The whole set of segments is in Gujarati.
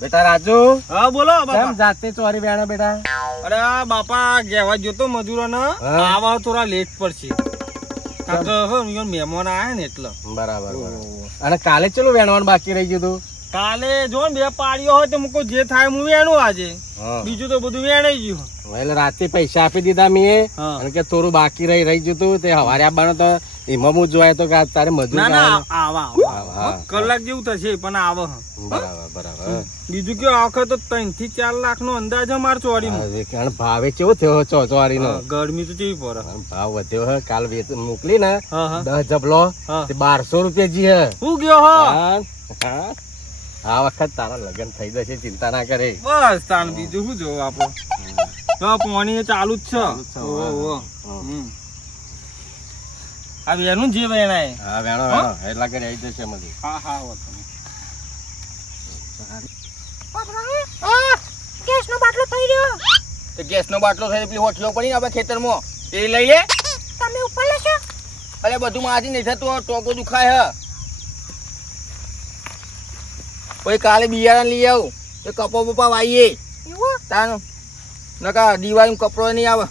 બેટા રાજુ, હા બોલો કેમ બાપા. જાતે ચોરી બેણા બેટા? અરે આ બાપા કહેવા જોતો મજૂરોને હા. આવા થોડા લેટ પડશે કારણ કે હો, અહીંયા મહેમાન આયા ને એટલે બરાબર. અને કાલે ચેલું વેણવાનું બાકી રહી ગયું તું? કાલે જો ને 2 પાડીઓ હોય તો મૂકો જે થાય હું વેણું આજે હા. બીજું તો બધું વેણાઈ ગયું. એટલે રાતે પૈસા આપી દીધા મેં, હા. અને કે થોડું બાકી રહી ગયું તું તે હવારે આવવાનું તો એમાં હું જોયા તો કે આ તારે મજૂર ના ના લાયા આવા આવા, હા. કલાક જેવું થશે પણ આવે ને. બરાબર. બીજું કે આ વખત તો 3 થી 4 લાખ નો અંદાજ છે માર ચોરીમાં. હવે કારણ ભાવે કેવો થયો ચોરી નો ગરમી તો કેવી પડે. ભાવ વધ્યો હે. કાલ મોકલી ને હા હા 10 જબલો હા. તે 1200 રૂપિયા જી હે. હું ગયો હો હા. આ વખત તારા લગ્ન થઈ જશે, ચિંતા ના કરે. બસ તાન બીજું શું જોવું આપો. તો પાણી એ ચાલુ જ છે. ચાલુ જ છે, ઓહો, ઓહો. હા. હમ. આ વેનું જે વેણાય. હા વેણો એટલા ઘરે આવી જશે મજૂર. હા હા ગેસ નો બાટલો થઈ રહ્યો. તો ગેસનો બાટલો થઈને પેલી હોટલો પડી ને આપણે ખેતરમાં એ લઈ લે. તમે ઉપર લેશો? અરે બધું મારાથી નહીં થતું, ટોકો દુખાય હ. પછી કાલે બિયારણ લઈ આવું એ કપો બપા વાઈએ એવું? તાનો નકા દિવાળી કપડો નહીં આવે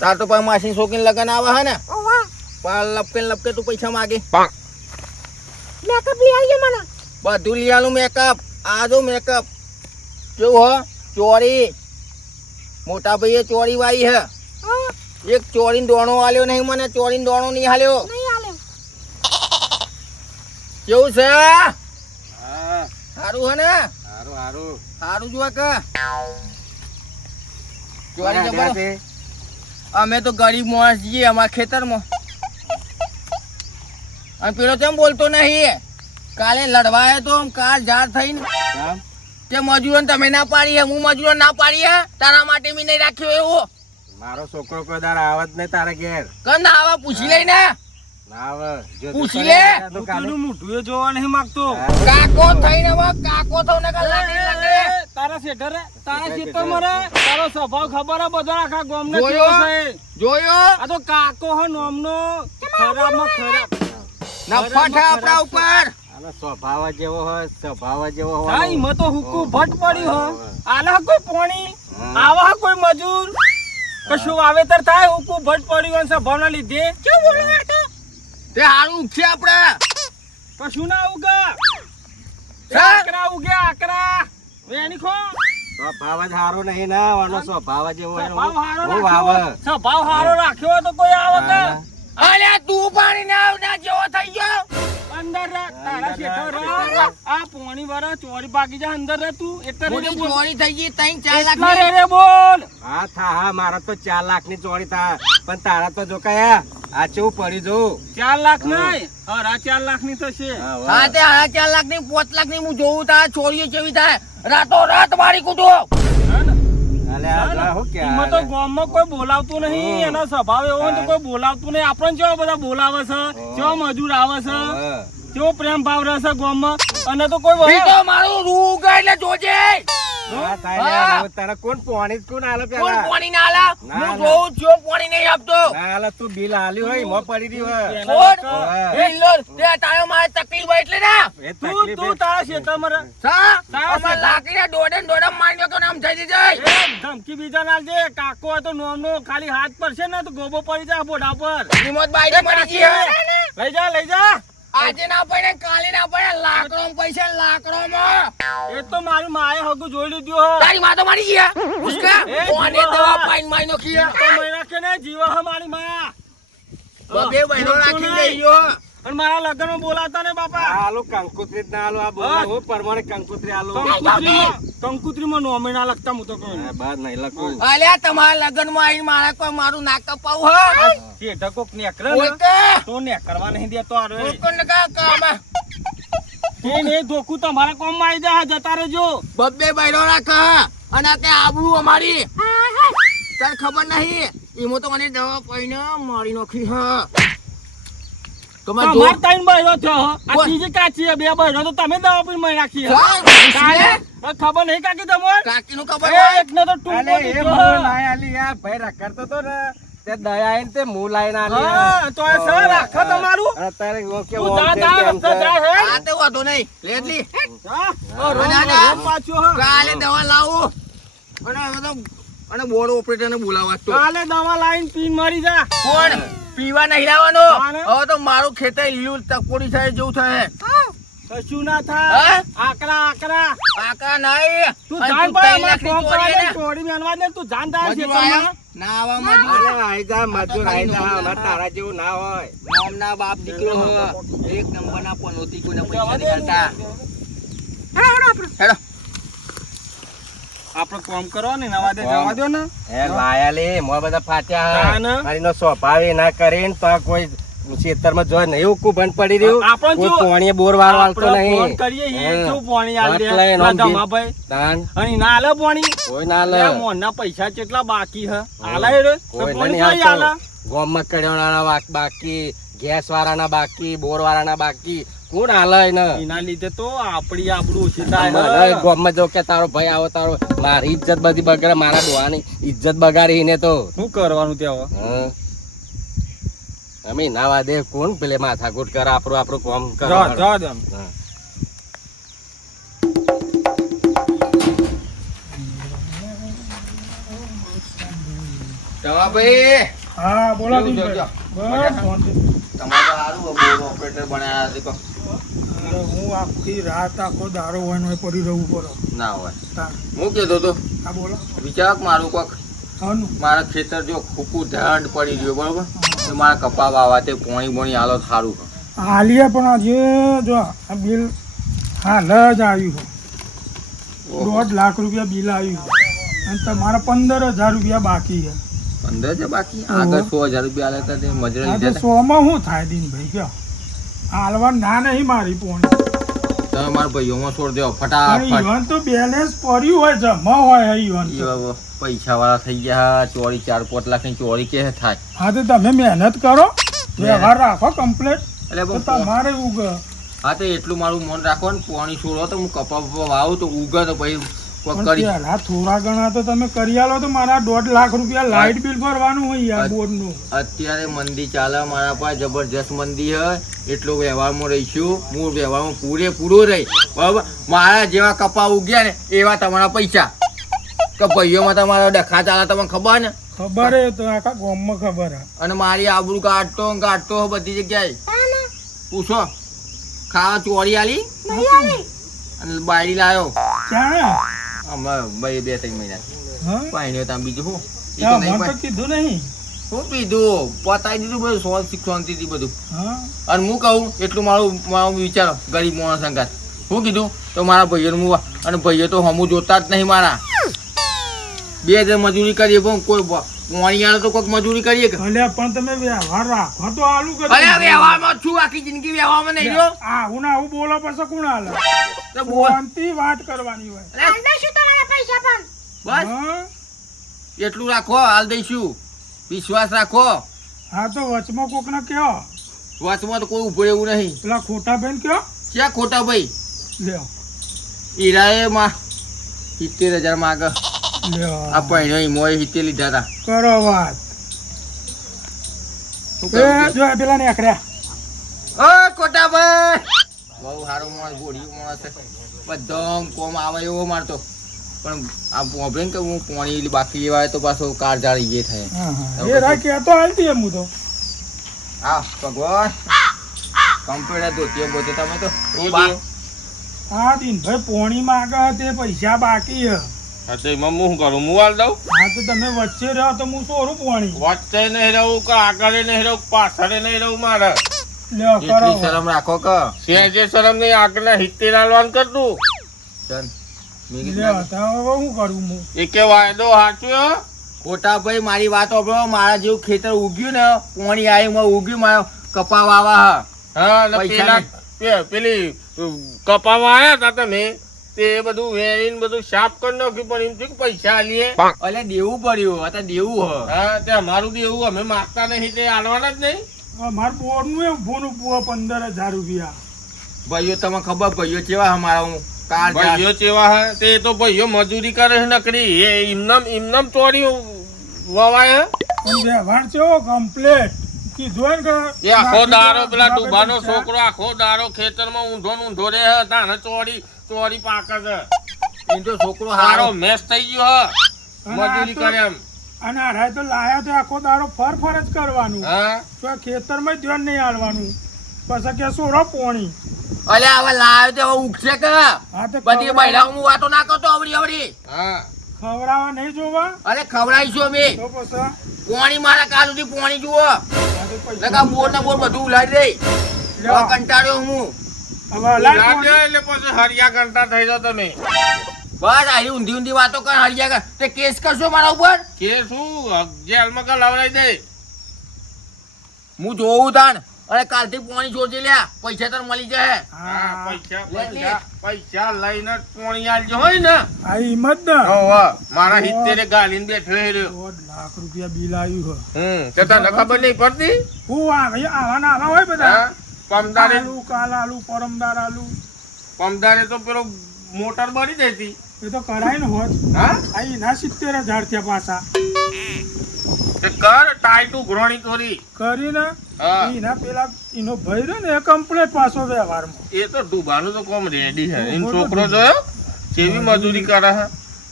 તાર તો પછી માસી છોકરીને લગન આવે હે ને ઓ વાહ, પણ લપકે તું પૈસા માગે મેકઅપ લઈ આવજો મને. બધું લઈ આલું મેકઅપ. આ જો મેકઅપ કેવું હ ચોરી મોટા ભાઈએ ચોરી વાઈ હે. હા, એક ચોરીનો દોણો આલ્યો નહીં મને, ચોરીનો દોણો નહીં હાલ્યો. નહીં આલે. કેવું છે? હા સારું હે ને? સારું. સારું જોવા કે ચોરી બરાબર જબર. તે. અમે તો ગરીબ માણસ છીએ અમારા ખેતરમાં. અને પેલો કેમ બોલતો નહીં? કાલે લડવા આવ્યો તો કાર ઝાડ થઈને કેમ? તે મજૂરોને તમે ના પાડી હે, હું મજૂરો ના પાડી હે, તારા માટે મેં નહીં રાખ્યો એવું. મારો છોકરો કોઈ દાડો આવત નહીં તારે ઘેર. કન આવા પૂછી લઈ ને. ના આવે. જો તું પૂછી કરે લે. તો કાલે. પેલું મોઢું એ જોવા નહીં માંગતો. કાકો થઈને હવે કાકો થઈને કાલ લાકડી લાગે. તારા શેઠરે તારા ખેતર મરે તારો સ્વભાવ ખબર હે બધો આખા ગામને જોયો? કેવો છે. જોયો? આ તો કાકો હો નોમનો ખરાબમાં ખરાબ. નફા છે આપણા ઉપર. આનો સ્વભાવ જ જેવો હોય, સ્વભાવ જ જેવો હોય. હા ઈમાં તો હુકુ ભટ પડ્યું હો. આલા કોઈ પોણી હા. આવા કોઈ મજૂર કશું વાવેતર થાય હુકુ ભટ પડ્યું અને સ્વભાવના લીધે કેવું બોલો આ તો? તે હારું ઉગશે આપણે. કશું ના ઉગે. હા? આકરા ઉગે આકરા વેણી ખો સ્વભાવ જ સારો નહીં ના, આનો સ્વભાવ જ એવો હોય. સ્વભાવ હારો હું રાખ્યો વાવે. સ્વભાવ હારો રાખ્યો હોય તો કોઈ આવે કે હા. અલ્યા તું પાણી ના આવ ના જેવો થઈ ગયો. અંદર રે તારા શેઠર રે આ પોણી વાળા ચોરી પાકી જા અંદર રે તું એટલે રે મોટી બોલ ચોરી થઈ ગઈ 3-4 લાખ એટલા ની. રે બોલ હા થા મારા તો 4 લાખ ની ચોરી થા, પણ તારા તો જો કયા આ ચેવું પડી જો. 4 લાખ નહીં હરા 4 લાખ ની થશે. હા તે 4 લાખ ની 5 લાખ ની હું જોઉં તા ચોરીઓ કેવી થાય રાતો રાત મારી કૂટો. એમાં તો ગામમાં કોઈ બોલાવતું નહીં, એનો સ્વભાવ એવો હોય તો કોઈ બોલાવતું નહીં. આપણને કેવા બધા બોલાવે છે, કેવા મજૂર આવે છે, કેવો પ્રેમ ભાવ રહેશે ગામમાં. અને તો કોઈ ઈ તો મારું રૂ ઉગાય એટલે જોજે. તારા કોણ પાણી કોણ આલે કોણ પેલા? પાણી ના આલા? ના, હું ના. જોઉં છું પાણી નહીં આપતો. ના આલે તું બિલ આલ્યું હોય એમાં પડી રહ્યું હોય. કોણ? હા. એ લો, તે તારો મારે તકલીફ હોય એટલે ના. એ તું તકલીફ તું તારા ખેતરમાં રહે. સા? તારા અમાર લાકડીના દોડે ને દોડે માર્યો તો નામ થઈ જાય. એ ધમકી બીજા ના દે. કાકો હોય તો નોમનો ખાલી હાથ પડશે ને તો ગોબો પડી જાય બોડા પર. હિંમત બાયડી મરી ગઈ હે. લઈ જા લઈ જા. આજે ના પડે કાલે ના પડે લાકડો પૈસા લાકડો માં. એ તો મારી માએ હગું જોઈ લીધું હે. તારી માં તો મરી ગઈ હે. ઉસકા એ કોને જીવા. દવા પાઈન માઈ નોખી હે. તો મહિના રાખે ને જીવા હે મારી માં. બબે બહેનો રાખી દઈ ગયો. અને મારા લગ્નમાં બોલાતા ને બાપા. આલો કંકુત્રી જ ના આલો આ બોલા હું પરમાણે કંકુત્રી આલો. કંકુત્રીમાં નોમિના લગતા હું તો કહું. બાદ નહીં લખું. અલ્યા તમારા લગન માં આવીને મારા કોઈ મારું નાક કપાવું હે. શેઠ કોક નેકરે ઓય ને કે તો નેકરવા નહીં દેતો આરે. કોણ કા કામ એ ને ધોકું તમારા કોમમાં આવી જાય જતા રહેજો. બબે બહેનો રાખા અને તે આબરૂ અમારી તને ખબર નહીં ઈમો તો મને દવા પાઈને મારી નાખી હે. તમાર જો તમાર ટાઈમ બહેરો થયો હો. આ કોણ? ત્રીજી કાચી હે, બે બહેરો તો તમે દવા પીને મહી નાખી હે. હા, પૂછી લે. હવે ખબર નહીં કાકી તમાર કાકી નું ખબર એ હોય એકને તો ટૂંકો અલે એ દીધો બોલ હે. ના આલી આ ભાઈ રખડતો તો ને તે દયા આઈને તે મું લાઈને આલી. હા તો એ સર રાખો તમારું અને અત્યારે એવો કે તું ઓમ જા તેમ જા તેમ રસ્તે છે. જા હે આ તો વાંધો નહીં લેટલી હા પાછો કાલે દવા લાવું અને હવે તો અને બોર્ડ ઓપરેટરને બોલાવવા તો કાલે દવા લાઈન પીન મારી જા કોણ પીવા નહીં લાવવાનો કાને? હવે તો મારું ખેતર લીલું તકોડી થાય જેવું થાય કશું ના થાય હા? આકરા કાકા નહીં તું અને જાન તું ભાઈ ત્રણ અમાર લાખની કોમ ચોરી કરાવે એને. ચોરી મેનવા દે તું જાન તારા મજૂર ખેતરમાં આયા? ના આવા મજૂર અરે આઈ જા મજૂર આઈ જા અમાર તારા જેવું ના હોય. ગામના બાપ દીકરો હ. એક નંબરના પનોતી કોઈને પૈસા નહીં આલતા. હેડો આપણે કોમ કરો ને નવા દે જવા દો ને એ લાયા લે મોય બધા ફાટ્યા તાને? મારીનો સ્વભાવ એ ના કરીને તો કોઈ ખેતરમાં જો નહીં ઉકું બંધ પડી રહ્યું આપણને કોઈ જો- પોણીએ બોર વાર વાળતો આપણે નહીં ફોન કરીએ એ હા. શું પાણી આલ દે એટલે એનો ના બિલ- ધમાભાઈ તાન અને ના આલે પાણી કોઈ ના લે લે મોહનના પૈસા કેટલા બાકી હે આલે રે કોઈ પાણી નહીં કઈ આલે આવતો ગોમમાં કડિયાણાના બાકી ગેસ વાળાના બાકી બોર વાળાના બાકી કોણ હાલે ને એના લીધે તો આપણી આપણું ઓછી થાય મને હે. ગોમમાં જો કે તારો ભાઈ આવો તારો મારી ઇજ્જત બધી બગડે મારા ડોહાની ઇજ્જત બગાડી ને તો શું કરવાનું ત્યાં હવે? હા. અમે નાવા દે કોણ પેલે માથાકૂટ કરે આપણું કામ કરે જા દે હા. જવાભાઈ હા બોલો કેવું છે? દીપભાઈ. બસ શાંતિ. તમારે તો સારું બોર્ડ ઓપરેટર બનાયા છે કહો. અરે હું આખી રાત આખો દારો હોય ને હોય પડી રહું પડે ના હોય તાર. હું કહેતો તો હા બોલો વિચાર મારું કોક હાનું મારા ખેતર જો ખૂકું ઢાંડ પડી ગયું બરોબર તો મારા કપા વાવા તે પોણી બોણી આલો તો સારું હાલીએ પણ આજે જો આ બિલ હાલ જ આવ્યું છે. ઓહો. 1.5 લાખ રૂપિયા બિલ આવ્યું છે. અને તમારા 15,000 રૂપિયા બાકી છે 15 છે બાકી આગળ 6,000 રૂપિયા આલે તો તે મજૂરી આ તો લીધા 100માં શું થાય દીનભાઈ કયો હાલવા ના નહીં મારી પોણી તમે મારા ભાઈઓમાં છોડ દો પણ ફટાફટ ઈવન તો બેલેન્સ પડ્યું હોય જમા હોય ઈવન તો. પૈસા વાળા થઈ ગયા ચોરી 4-5 લાખની ચોરી કે થાય હા તો તમે મહેનત કરો વ્યવહાર રાખો કમ્પ્લેટ એટલે તો પણ તમારે ઉગ હા તો એટલું મારું મન રાખો ને પાણી છોડો તો હું કપા બપા વાવું તો ઉગે તો પછી કોક પણ કરી પહેલા થોડા ઘણા તો તમે કરી આલો તો મારા 1.5 લાખ રૂપિયા લાઇટ બિલ ભરવાનું હોય યાર બોર્ડનું. અત્યારે મંદી ચાલે મારા પાસે જબરજસ્ત મંદી હે એટલો વ્યવહારમાં રહીશું હું વ્યવહારમાં પૂરેપૂરો રહી બરાબર મારા જેવા કપા ઉગ્યા ને એવા તમારા પૈસા કે ભાઈઓમાં તમારા ડખા ચાલે તમને ખબર ને ખબર હે તો આખા ગામમાં ખબર હે. અને મારી આબરૂ ગાંઠતો હો બધી જગ્યાએ પૂછો ખાવા ચોરી આલી અને બાયરી લાયો ક્યાં? હમણાં 2-3 મહિના હા? પાણી તમે બીજું શું ઈ તો ત્યાં નહીં મને તો પાય. કીધું નહીં. શું પીધું પતાઈ દીધું બધું શાંતિથી બધું હા? અને હું કહું એટલું મારું વિચારો ગરીબ માણસ સંગાત શું કીધું તો મારા ભાઈઓને હું અને ભાઈઓ તો હમું જોતા જ નહીં મારા 2 જણ મજૂરી કરીએ પણ કોઈ પોણી આલે તો કોઈક મજૂરી કરીએ કે અલ્યા પણ તમે વ્યવહાર રાખો તો આલું કે અરે વ્યવહારમાં છું આખી જિંદગી વ્યવહારમાં નહીં રહ્યો આવું ને આવું બોલો પછી કોણ હાલે? તો બોલ શાંતિ વાત કરવાની હોય. હાલ દઈશું તમારા પૈસા પણ બસ હા? એટલું રાખો હાલ દઈશું વિશ્વાસ રાખો હા તો વચમાં કોકને કયો વાંચમાં તો કોઈ ઉભું રહેવું નહીં પેલા ખોટા બેન કયો ક્યાં ખોટા ભાઈ લ્યો હીરાએ માં 70,000 માગે લ્યો આ પૈણો મોય 70 લીધા હતા કરો વાત. શું એ કરું જો આ પેલા નીકળ્યા. ઓ ખોટા ભાઈ બહુ સારો માણસ ગોળી માણસ છે બધો કોમ આવે એવો મારતો પણ આ પ્રોબ્લેમ કે હું પોણી બાકી લેવાય તો પાછો કાર જાળી એ થાય હા, હા. એ રાખી તો હાલતી એમ હું તો હા ભગવાન કમ્પ્યુટર ધોતીઓ બોતે તમે તો હા દીનભાઈ પોણી માંગે તે પૈસા બાકી હે. હા તો એમાં હું કરું હું હાલ દઉં હા તો તમે વચ્ચે રહો તો હું સોરું પોણી વચ્ચે નહીં રહું કે આગળ નહીં રહું પાછળ નહીં રહું મારે લ્યો કરો એટલી વાત. શરમ રાખો કે જે શરમ નહીં આગળ હિત્તેર હાલવાન કરતું ચલ મેં લ્યો કીધું તો હવે શું કરું હું? એ કે વાયદો સાચવ્યો ખોટા ભાઈ મારી વાત સાંભળો મારા જેવું ખેતર ઉગ્યું ને પોણી આવી ઉગ્યું મારો કપા વાવા હા ને પૈસા પેલા પેલી કપામાં આયા તા તમે તે બધું વેરીને બધું સાફ કરી નાખ્યું પણ એમ થયું કે પૈસા આલીએ એટલે દેવું પડ્યું અત્યારે દેવું હ હા તે અમારું દેવું અમે માગતા નહીં તે આલવાના જ નહીં મારા બોર્ડનું એમ ફોન 15,000 રૂપિયા. ભાઈઓ તમે ખબર ભાઈઓ કેવા અમારા હું કાર જા- ભાઈઓ ચેવા હે તે તો ભાઈઓ મજૂરી કરે છે નકરી એ ઇમનમ ચોરી વવાય હે પણ વ્યવહાર કેવો કમ્પ્લેટ કીધું ને કે એ આખો દારો પેલા બાપે ડૂબાનો પૈસા. છોકરો આખો દારો ખેતરમાં ઊંધો ને ઊંધો રે હે, તાને ચોરી પાકે છે. એ તો છોકરો સારો હારો મેચ થઈ ગયો હે. અને આ મજૂરી તો- કરે એમ. અને આ તો લાયા તો આખો દાડો ફર જ કરવાનું હા તો આ ખેતરમાં ધ્યાન નહીં આલવાનું પછી કે સોરો પોણી અલે હવે લાવ્યો તે હવે ઉગશે કે હા તો બધી બૈડા હું વાતો ના કરતો આવડી હા ખવડાવવા નહીં જોવા અરે ખવડાવીશું અમે તો પછી પોણી મારા કાલ સુધી પોણી જુઓ આ તો પૈસા નકા બોર ને બોર બધું ઉલાડી દઈ લ્યો. હવે કંટાળ્યો હું હવે હલાય લાગે પોણી. એટલે પછી હરિયા કરતા થઈ જાઓ તમે. બસ આરી ઊંધી ઊંધી વાતો કર હરિયા કર તે કેસ કરશો મારા ઉપર કે શું જેલમાં કા લવડાઈ દે. હું જોઉં તાણ અને કાલથી પોણી જોજે લ્યા પૈસા તને મળી જાય હા હા પૈસા લઈને જ પોણી આલજો હોય ને. આ હિંમત ને હોવે, મારા હિત્તેરે ગાલીને બેઠો રહ્યો. 1.5 લાખ રૂપિયા બિલ આવ્યું તો તને ખબર નહીં પડતી? છે હું આવા ના આવા હોય બધા હા? પમદારે આલુ કાલ આલુ પરમદાર આલુ પમદારે તો પેલો મોટર બળી દેતી. એ તો કરાય ને હોત હા આ એના 70,000 થયા પાછા તે કર ટાઈટ ઉઘરાણી થોડી. કરીને હા. એના પેલા એનો ભાઈ રહ્યો ને એ કમ્પ્લેટ પાછો વ્યવહારમાં એ તો ડૂબાનું તો કોમ રેડી છે. એનો છોકરો જોયો કેવી મજૂરી કરે છે.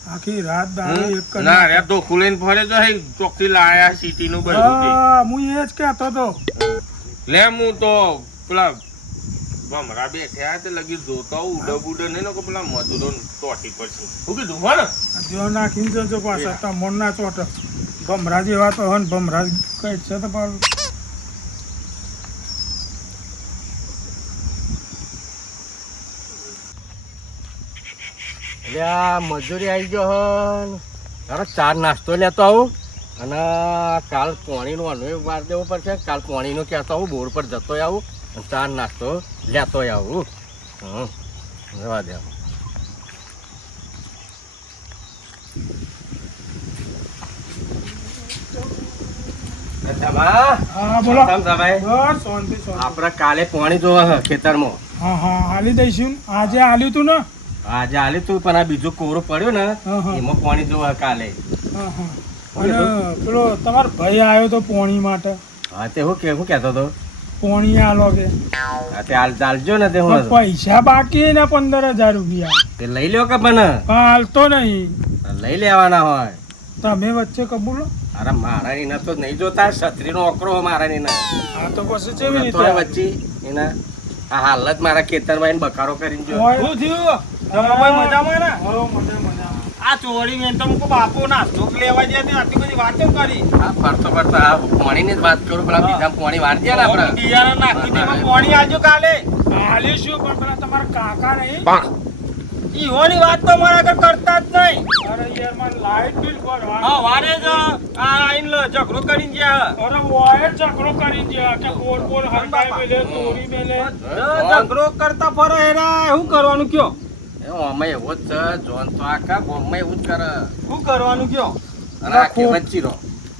આખી રાત દાડો એક કરી ના રે તો ખુલેન ફરે જો હે ચોકથી લાયા સિટી નું બધું તે. હા હું એ જ કહેતો તો લે હું તો પેલા ભમરા બેઠ્યા તે લગી જોતો ઉડો બુડો નહીં ને કે પેલા મજૂરો તોટી પછી શું કીધું હો ને ધ્યો નાખીને જજો પાછા તમોન ના ચોટ ભમરા જેવા તો હન ભમરા કઈ છે તો પાછું એટલે આ મજૂરી આવી ગયો હન તારો ચાર નાસ્તો લેતો આવું અને કાલ પોણીનું અનુ વાર દેવો પડશે કાલ પોણીનું કહેતો આવું બોર પર જતો આવું અને ચાર નાસ્તો લેતો આવું જવા દે હા બોલો બસ શાંતિ શાંતિ આપડે કાલે પોણી જોવા હે ખેતરમાં હા હા હાલી દઈશું આજે હાલ્યું તું ને આજે હાલે તું પણ આ બીજું કોરું પડ્યું ને હા. એમાં પોણી જોવા હે કાલે હા હા અને પેલો તમારો ભાઈ આવ્યો તો પોણી માટે હા તે હું કહેતો હતો પોણી આલો કે હા તે હાલ ચાલજો ને તે પણ હું પૈસા બાકી ને 15,000 રૂપિયા તે લઈ લ્યો કે પણ પણ હાલતો નહીં લઈ લેવાના હોય તમે વચ્ચે કબૂલો અરે મારા એના તો નહીં જોતા છત્રીનો ઓકરો મારા એના આ તો પછી કેવી તો રીતે વચ્ચે એના આ હાલ જ મારા ખેતરમાં એને બકારો કરીને જો હોય. શું થયું રમાભાઈ મજામાં ને હો, મજા. આ ચોરી મેં તો મૂકો બાપો નાસ્તો લેવા ગયા તે આટલી બધી વાતો કરી આ ફરતો આ પોણીની જ વાત કરું પેલા બીજા પોણી વાળી દે ને આપણે બિયારણ નાખી તેમાં પાણી આલજો કાલે હાલી શું પણ પેલા તમારા કાકા નહીં ઈહોની વાત તો મારા આગળ કરતા જ નહીં અરે યાર મારે લાઈટ બિલ ભરવાનું હા વારે જ આ આઈને ઝઘડો કરીને ગયા અરે વાયર ઝઘડો કરી ગયા કે બોલ હરગાઈ મેલે તોડી મેલે ઝઘડો કરતા ફરે હેરા શું કરવાનું કયો અમે એવો જ છે જોન તો આખા બોમ્બે એવું જ કરે શું કરવાનું કયો અને આખી વચ્ચીનો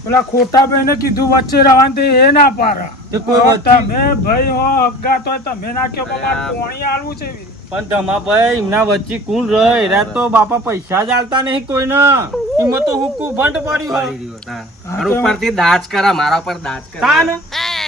પેલા ખોટા ભાઈને કીધું વચ્ચે રહેવાનું તે એ ના પારા તે કોઈ હવે વચ્ચે- તમે ભાઈ હો અગા તો તમે નાખ્યો પણ મારે પોણી આલવું છે એવી. પણ ધમાભાઈ એમના વચ્ચે કોણ રહે એરા તો બાપા પૈસા જ આલતા નહીં કોઈને એમાં તો હુક્કું ફંડ પડ્યું હોય. પડી રહ્યો તાન. મારા ઉપરથી દાજ કરા મારા ઉપર દાજ કરા તા ને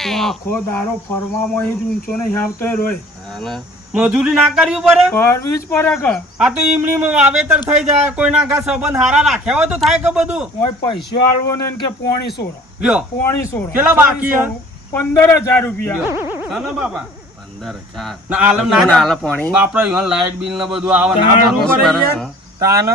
તો આખો દારો ફરવામાં એ જ ઊંચો નહીં આવતો એ રોય હા ને. મજૂરી ના કરવી પડે ફરવી જ પડે કે આ તો ઈમણી વાવેતર થઈ જાય કોઈના ઘા સંબંધ હારા રાખ્યા હોય તો થાય કે બધું કોઈ પૈસો આલવો ને કે પોણી સોરો લ્યો પોણી સોરો કેટલા બાકી હે? 15,000 રૂપિયા ચાલો બાપા 15,000 ના આલમ કોણ ના આલે પોણી બાપરા ઈવન લાઈટ બિલ ને બધું આવે ના તારું ભરવું પડે ભરવું યાર પડે, તાન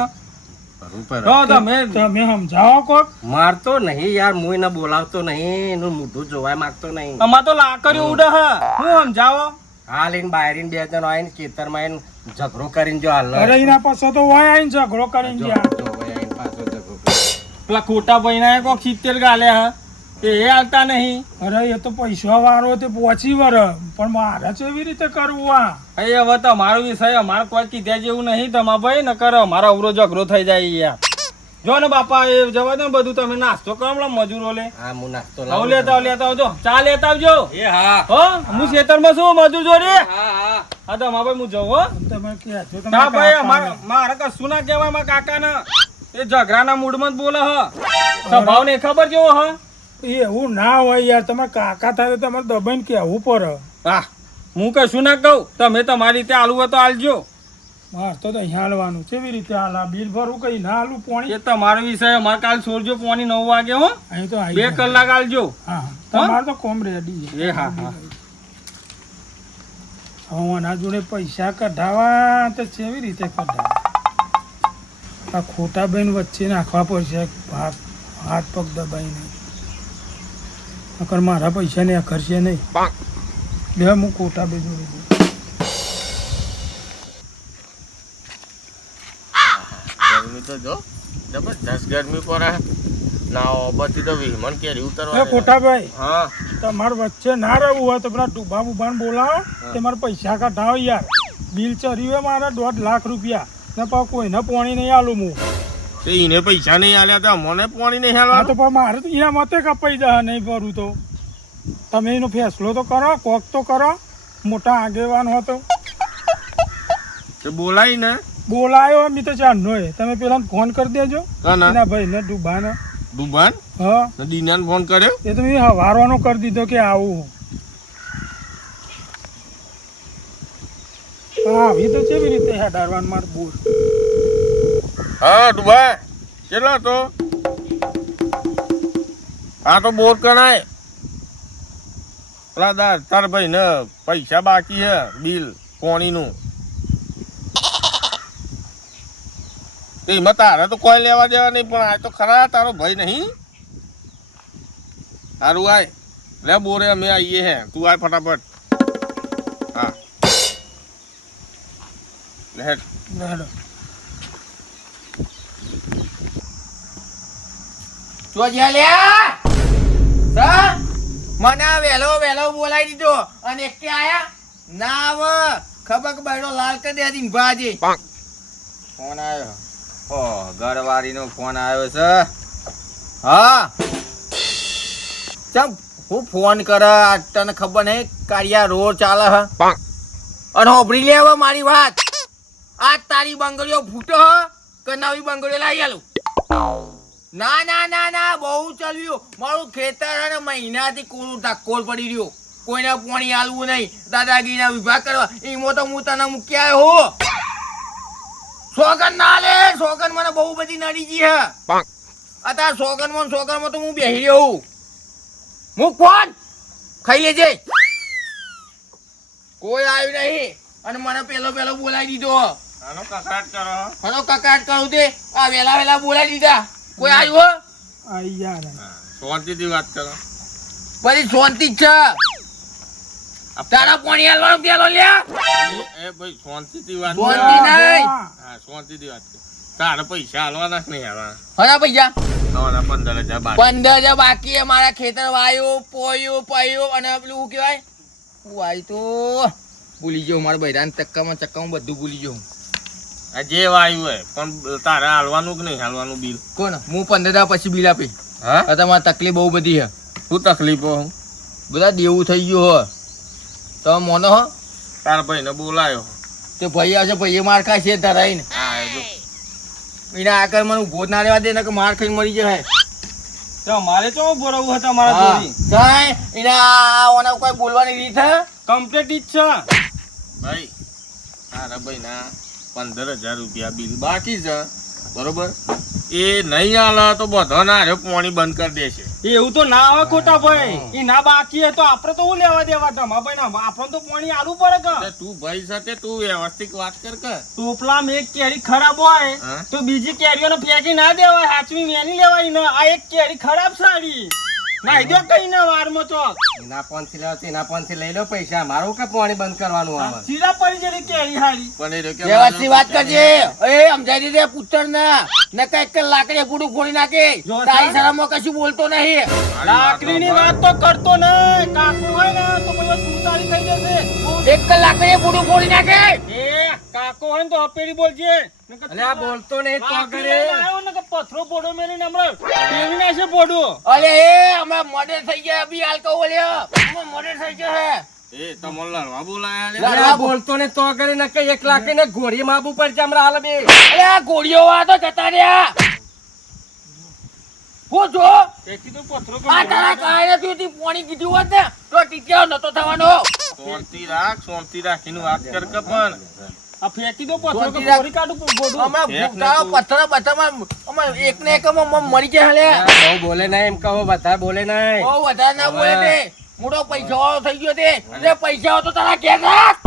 ભરવું પડે. તો તમે તમે સમજાવો કોક મારતો નહીં યાર હું એને બોલાવતો નહીં એનું મોઢું જોવાય માંગતો નહીં અમાર તો લાકડી ઉડે હ હું સમજાવો હાલ એને બાયરીને બે જણ આવીને ખેતરમાં એને ઝઘડો કરીને જો હાલ અરે એના પાસે તો હોય આઈને ઝઘડો કરીને ગયા પાછો ઝઘડો કરે. પેલા ખોટા ભાઈ કોક 70 ગાલ્યા હ એ હાલતા નહીં અરે એ તો પૈસા વાળો તે પહોંચી વર પણ મારે કેવી રીતે કરવું આ એ હવે તમારો વિષય અમારે કોઈ કીધા જેવું નહીં તમા ભાઈ ન કરો મારો અવરો ઝઘડો થઈ જાય યાર જો ને બાપા એ જવા દો ને બધું તમે નાસ્તો કરો હમણાં મજૂરો લે હા હું નાસ્તો આવ લાવું. લેતા આવજો ચા લેતા આવજો એ હા હો હું ખેતરમાં છું મજૂર જોડે હા હા હા તો મારા ભાઈ હું જઉં હો તમે કહેજો તમે ના ભાઈ કાકાને. મારે કશું ના કહેવાય મારા કાકાને એ ઝઘડાના મૂડમાં જ બોલે હ સ્વભાવ ને ખબર જેવો હ એવું ના હોય યાર, તમારે કાકા થાય તો તમારે દબાઈને કહેવું પડે. હા હું કશું ના કહું, તમે તમારી રીતે આલુ હોય તો આલજો. મારે તો અહીંયા હાલવાનું કેવી રીતે હાલ બિલ ભરવું કઈ ના હાલું પોણી. એ તમારો વિષય. અમારે કાલ સોરજો પોણી 9 વાગે હો, અહીં તો 2 કલાક આલજો. હા તમારે તો કોમ રેડી છે. એ હા હા. હું આના જોડે પૈસા કઢાવા તો કેવી રીતે કઢાવા? આ ખોટા બેન વચ્ચે નાખવા પડશે હાથ પગ દબાઈને, નકર મારા પૈસા ને અખરશે નહીં. બે હું ખોટા બે જોડે જઉં. ગરમી તો જો જબરજસ્ત ગરમી પડે. ના ઓબથી તો વિહમન કેરી ઉતરવા. ખોટા ભાઈ, હા તમારે વચ્ચે ના રહેવું હોય તો પેલા ટુભા બુભાને બોલાવો, તે મારે પૈસા કઢાવો યાર. બિલ ચર્યું હોય મારા 1.5 લાખ રૂપિયા ને પણ કોઈને પોણી નહીં આલું હું. તે એને પૈસા નહીં આલ્યા તો મને પાણી નહીં હા હાલવા. તો પણ મારે તો એના મતે કપાઈ જાય નહીં ભરું તો. તમે એનો ફેસલો તો કરો, કોક તો કરો, મોટા આગેવાન હો તો. તે બોલાય ને બોલાયો અમે તો ચાંદનો એ તમે પેલા ફોન કરી દેજો કાના એના ભાઈ ને ડુબાને. દુબાન હા ને દીનાને ફોન કર્યો. એ તો મેં હવારવાનો કરી દીધો કે આવું. હા આવી તો કેવી રીતે હેડારવાન માર બોર. હા દુબા કેટલો તો આ તો બોર કરાય. પેલા તાર ભાઈ ને પૈસા બાકી હે બિલ પાણીનું. એમાં તારે તો કોઈ લેવા દેવા નહીં, પણ આ તો ખરા તારો ભાઈ નહીં. સારું આય લે બોરે અમે આવીએ હે, તું આય ફટાફટ. હા લે હેડ. હેડો. તો જ્યાં લ્યા સર મને વહેલો બોલાવી દીધો અને એક આયા ના આવે ખબર કે બૈડો લાલ કરી દે દી ભાજી. ફોન આવ્યો. ઓ ઘરવાળીનો ફોન આવ્યો છે. હા ચમ હું ફોન કરે તને ખબર નહીં કારિયા રોડ ચાલે હ અને હોભળી લે હવે મારી વાત. આજ તારી બંગડીઓ ફૂટો હ કે નવી બંગડીઓ લાવી આલું. ના ના ના ના બહુ ચાલ્યું મારું ખેતર અને મહિનાથી કોરું ધક્કોર પડી રહ્યો. કોઈને પાણી આલવું નહીં, દાદાગીરીના વિભાગ કરવા. એમાં તો હું તને મૂકી આવ્યો હો. સોગન ના લે, સોગન મને બહુ બધી નડી ગઈ હે. અત્યારે સોગનમાં તો હું બેહી રહ્યો હું. મૂક ફોન, ખાઈ લેજે. કોઈ આવ્યું નહીં અને મને પેલો બોલાવી દીધો. આનો કકડાટ કરો. હનો કકાટ કરું તે આ વેલા બોલાવી દીધા. કોઈ આવ્યું હો? આઈ યાર શાંતિથી વાત કરો. બધી શાંતિ જ છે. તારા પાણી આલવાનો પેલો લ્યા. એ ભાઈ શાંતિથી વાત શાંતિ કરો. નહીં. હા શાંતિથી વાત કરો. તારે પૈસા હાલવાના કે નહીં હાલવાના? હના પૈસા હવાના 15,000 બાકી. 15,000 બાકી હે. મારા ખેતર વાયો પોયો અને પેલું શું કહેવાય વાય તો ભૂલી ગયો. મારા બૈરાન ચક્કામાં બધું ભૂલી ગયો. આ જે વાયુ હોય પણ તારે હાલવાનું કે નહીં હાલવાનું બિલ? કોણ હું 15,000 પછી બિલ આપી. હા તમારે તકલીફ બહુ બધી હે. શું તકલીફો? બધા દેવું થઈ ગયું હો. તમે મોનો હો તારા ભાઈને બોલાયો. તે ભાઈ આવશે, ભાઈએ માર ખાય છે ધરાઈને. હા એ જો એના આગળ મને ઉભો જ ના રહેવા દે ને કે માર ખાઈને મરી જાય. તો અમારે તો બોલાવવું હતા મારા હા. જોડી. સાહેબ, એના ઓના કોઈ બોલવાની રીત હે? કમ્પ્લીટ જ છે. ભાઈ તારા ભાઈના 15,000 રૂપિયા બિલ બાકી છે બરોબર. એ નહીં હાલે તો બધો ના રે પાણી બંધ કરી દેશે. એવું તો ના આવે ખોટા ભાઈ. એ ના બાકી હે તો આપણે તો હું લેવા દેવા તમારા ભાઈ ના આપણે તો પાણી આલવું પડે કે. એટલે તું ભાઈ સાથે તું વ્યવસ્થિત વાત કર કે. ટોપલામાં એક કેરી ખરાબ હોય હા? તો બીજી કેરીઓને ફેંકી ના દેવાય, હાચવી મેની લેવાય ને. આ એક કેરી ખરાબ સારી ના દો કઈ ના વારમાં ચોક એના 5 થી લાવતી, એના 5 થી લઈ લો પૈસા. મારું કે પાણી બંધ કરવાનું આવે? સીધા પડી જરી કેરી હારી. પણ એ લોકો વ્યવસ્થિત વાત કરજે. એ સમજાઈ દીધે પુત્ર ના ને કઈક લાકડી ગુડું ફોડી નાખે. જો તારી શરમમાં કશું બોલતો નહીં. લાકડીની વાત તો કરતો ને. કાકુ હોય ને તો કોઈ વાર સુતારી થઈ જશે. એક લાકડી ગુડું ફોડી નાખે. એ કાકો હોય ને તો હપેડી બોલજે. અલે આ બોલતો નહીં તો લાકડી કરે. લઈને આવ્યો ને કે પથરો બોડો મેલીને હમણાં એવી નાખશે બોડો. અરે એ હમણાં મોડેલ થઈ ગયા. અભી આલ્કોહોલ મોડેલ થઈ ગયો હે. એ તમને લડવા બોલાયા લે. અલે આ બોલતો નહીં તો કરે ને કે 1 લાખ ને ઘોડી માપવું પડશે હમણાં હાલ બે. અરે આ ગોળીઓ આ તો જતા રહ્યા. હું જો તે કીધું પથરો આ તારા કાંઈ નથી હોતી. પોણી કીધું હોત ને તો ટીક્યો નતો થવાનો. શાંતિ રાખીને વાત કર કે પણ આ ફેંકી દો પથરો શાંતિ કે રાખ. ફોડી કાઢું ગોડું. હમણાં એક ભૂતાળો ને પથ્થર બધામાં અમારે એકને એક મરી જાય લે. બહુ બોલે નહીં એમ કહો, બધા બોલે નહીં. બહુ વધારે ના બોલે તે. મોટો પૈસાવાળો થઈ ગયો તે. એટલે પૈસા હોય તો તારા ઘેર રાખ.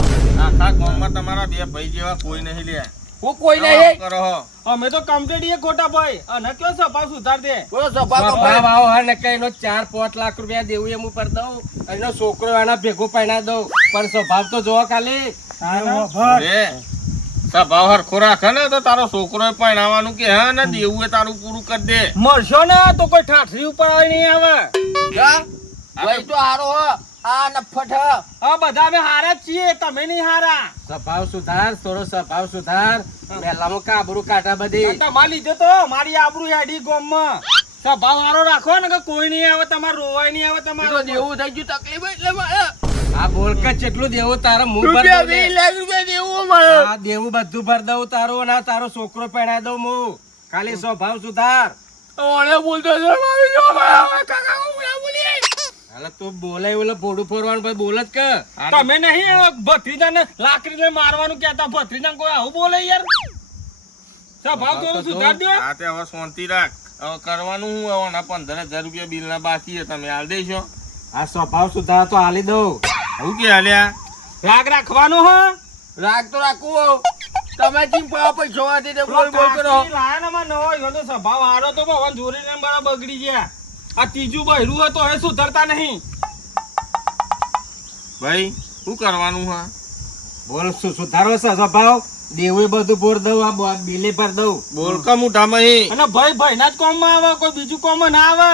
આખા ગામમાં તમારા બે ભાઈ જેવા કોઈ નહીં લે. હું કોઈ નહીં. કરો હો. અમે તો કમ્પ્લીટ ખોટા ભાઈ અને કયો સ્વભાવ સુધાર દે. બોલો સ્વભાવ સ્વભાવ કમાય. આવો હા ને કઈ એનો 4-5 લાખ રૂપિયા દેવું એમ ઉપર દઉં અને એનો છોકરો એના ભેગો પહેણા દઉં, પણ સ્વભાવ તો જોવો ખાલી. રે સ્વભાવ હરખો રાખે ને તો તારો છોકરો પરણાવવાનું કે હા ને દેવું એ તારું પૂરું કરી દે. મળશો ને તો કોઈ ઠાઠરી ઉપર આવી નહીં આવે. હા? ભાઈ તો હારો હ. આ નફટ હ. હા બધા અમે હારા જ છીએ, તમે નહીં હારા. સ્વભાવ સુધાર, થોડો સ્વભાવ સુધાર. પહેલામાં કાબરું કાઢા બધી. તમારે લીધે તો મારી આબરૂ હેડી ગામમાં. સ્વભાવ હારો રાખો ને કે કોઈ નહીં આવે, તમારે રોવાય નહીં આવે એ તો તમારે. દેવું થઈ ગયું તકલીફ એટલે મારે. આ બોલ કે કેટલું દેવું તારે મું ભર રૂપિયા દઉં 20 લાખ રૂપિયા દેવું મારે. આ દેવું બધું ભર દઉં તારું અને આ તારો છોકરો પહેણા દઉં હું. ખાલી સ્વભાવ સુધાર. ઓણે બોલતો છે મારી જો મારા કાકા હું ના બોલી. હાલે તું બોલે ઓલે ભોડું ફોરવાનું ભાઈ બોલ જ કે. તમે નહીં ભત્રીજાને લાકડીને મારવાનું કહેતા, ભત્રીજાને કોઈ આવું બોલે યાર. સ્વભાવ થોડું સુધાર દો. આ તે હવે શાંતિ રાખ. હવે કરવાનું હું હવે ના 15,000 રૂપિયા બિલ ના બાકી છે તમે હાલ દેશો. આ સ્વભાવ સુધાર તો હાલી દઉં. હું કે હાલ્યા રાગ રાખવાનો હા. રાગ તો રાખવું. તમે ચીમ પૈસા વાથી તે બોલ બોલ કરો. લાયાનામાં નવો યો તો સ્વભાવ હારો તો ભગવાન જોરીને બરાબર બગડી ગયા. આ ત્રીજું બહેરું હોય તો હવે સુધરતા નહીં. ભાઈ શું કરવાનું હા? બોલ સુધારો છે સ્વભાવ. દેવું બધું ભોર દઉં, આ બિલે પર દઉં. બોલ કા મોઢામાં હી. અને ભાઈ ભાઈના જ કોમમાં આવે, કોઈ બીજું કોમમાં ના આવે.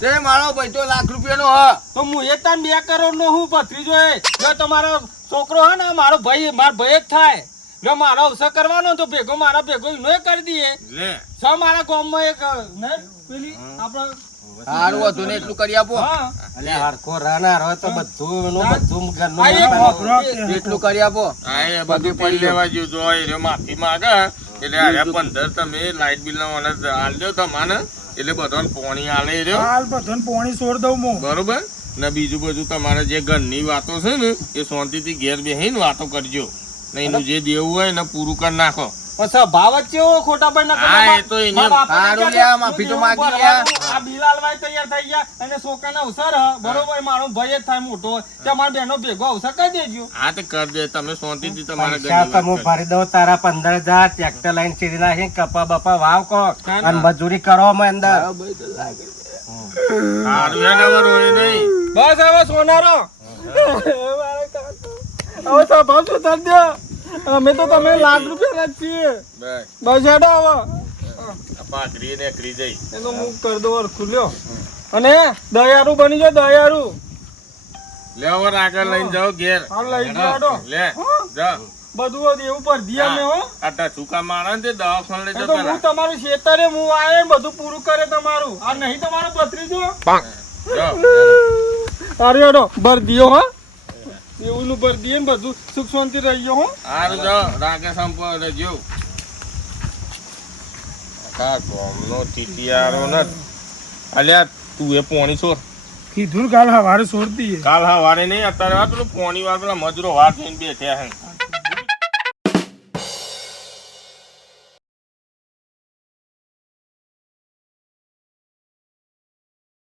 તે મારો ભાઈ તો લાખ રૂપિયાનો હ. તો હું એ તાન 2 કરોડ નો હું ભત્રીજો એ. જો તમારો છોકરો હે ને મારો ભાઈ જ થાય. જો મારો અવસર કરવાનો તો ભેગો મારા ભેગો એનો કરી દઈએ. લે છ મારા ગામમાં એક ને પેલી આપણે હારું હતું ને એટલું કરી આપો. હા એટલે હરખો રાના રહે તો બધું એનું બધું ઘરનું આ એક બનાવવાનું. એટલું કરી આપો. આ એ બધું પડી લેવા જેવું જો એ રહ્યો માફી માંગે એટલે આ 15 તમે લાઈટ બિલ ના મને હાલ દો તમારે એટલે બધાને પોણી હાલે એ રહ્યો હાલ બધાને પોણી છોડ દઉં હું. બરોબર ને બીજું બધું તમારે જે ઘરની વાતો છે ને એ શાંતિથી ઘેર બેહીને વાતો કરજો ને એનું જે દેવું હોય ને પૂરું કરી નાખો. પણ સ્વભાવ જ કેવો ખોટા ભાઈ ના હા, એ તો એને હારું લ્યા, માફી તો માંગી લ્યા. આ બિલાલભાઈ તૈયાર થઈ ગયા અને છોકરાનો અવસર હ બરોબર મારો ભાઈ જ થાય મોટો તે મારા બહેનો ભેગો અવસર કરી દેજો. હા તો કરી દે તમે શાંતિથી તમારા પૈસા તો હું ઘરની વાત ભરી દઉં તારા 15,000. ટ્રેક્ટર લાઈન સીધી નાખી કપા બપા વાવ કોક ના, ના. અને મજૂરી કરો અમે અંદર. હારું યાર હવે રોય નહીં. બસ હવે સોનારો હવે સ્વભાવ સુધાર દો. અમે તો તમે લાખ રૂપિયા જ છીએ. બસ બસ હેડો હવે આ પાઘડી ને કરી જઈ એનો મુખ કરી દો ખુલ્યો અને દયારું બની જાઓ દયારું. લે હવે આગળ લઈને જાઓ ઘેર હાલ લઈ જાડો લે જા બધું એવું પર દિયા મેં હો. આટા ચૂકા મારા ને તે દવાખાને લઈ એ જાઓ તો હું પેલા. તમારું ખેતરે હું આયે ને બધું પૂરું કરે તમારું. આ નહીં તમારો ભત્રીજો. જાઓ. અરે હેડો ભર દિયો હો. એવું નું ભર દિયે ને બધું સુખ શાંતિ રહી ગયો હો. હારું જાઓ રાગે સંપો રહેજો. આખા ગામનો ટીટિયારો ને અલ્યા તું એ પોણી છોડ કીધું ને કાલ સવારે છોડ દઈએ. કાલ હવારે નહીં અત્યારે આ પેલું પોણી વાર પેલા મજૂરો વાર થઈને બેઠ્યા હે